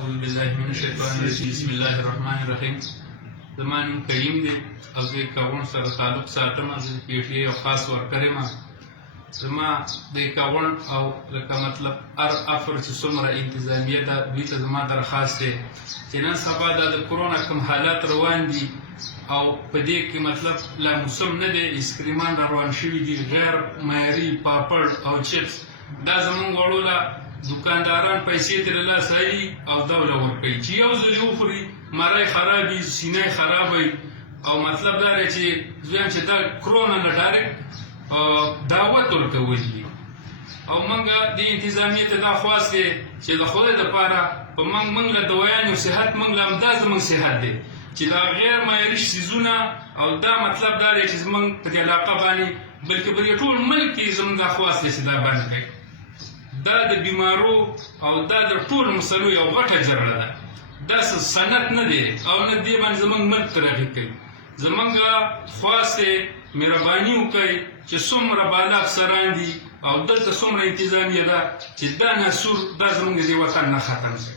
أعوذ بالله من الشيطان الرجيم بسم الله الرحمن الرحیم زما نوم کریم دی او زه کاغون سره تعلق ساتم زه د پی ټي اې یو خاص ورکر یم زما د کاغون او لکه مطلب هر افر چې څومره انتظامیه ده دوی ته زما درخواست دی چې نن سبا د کرونا کوم حالات روان دي او په دې کې مطلب لا موسم نه دی اسکریمان را روان شوي دي غیر معیاري پاپړ او چپس دا زمونږ وړو له دکانداران پیسې ترې لاسه اخلي او دوله ورکوي چې یو ځل یې وخوري مری خراب وي سینه یې خراب وي او مطلب دا دی چې زه وایم چې دا کرونا نه ډایرکټ دعوت ورکول دي او موږ د انتظامیې ته دا خواست دی چې د خدای دپاره په موږ له دوایانو صحت موږ له همدا زموږ صحت دی چې دا غیر معیاري څیزونه او دا مطلب دا دی چې زموږ په دې علاقه باندې بلکې په دې ټول ملک کې زموږ دا خواست دی چې دا بند کړي دا د بیمارو او دا د ټول مسلو یو غټه جګړه ده دا سند نه دی او نه دې باندې زموږ ملک ترقي کوي زموږ خواست دی مهرباني وکړئ چې څومره بالا افسران دي او دلته څومره انتظامیه ده چې دا ناسور دا زموږ د دې وطن نه ختم شي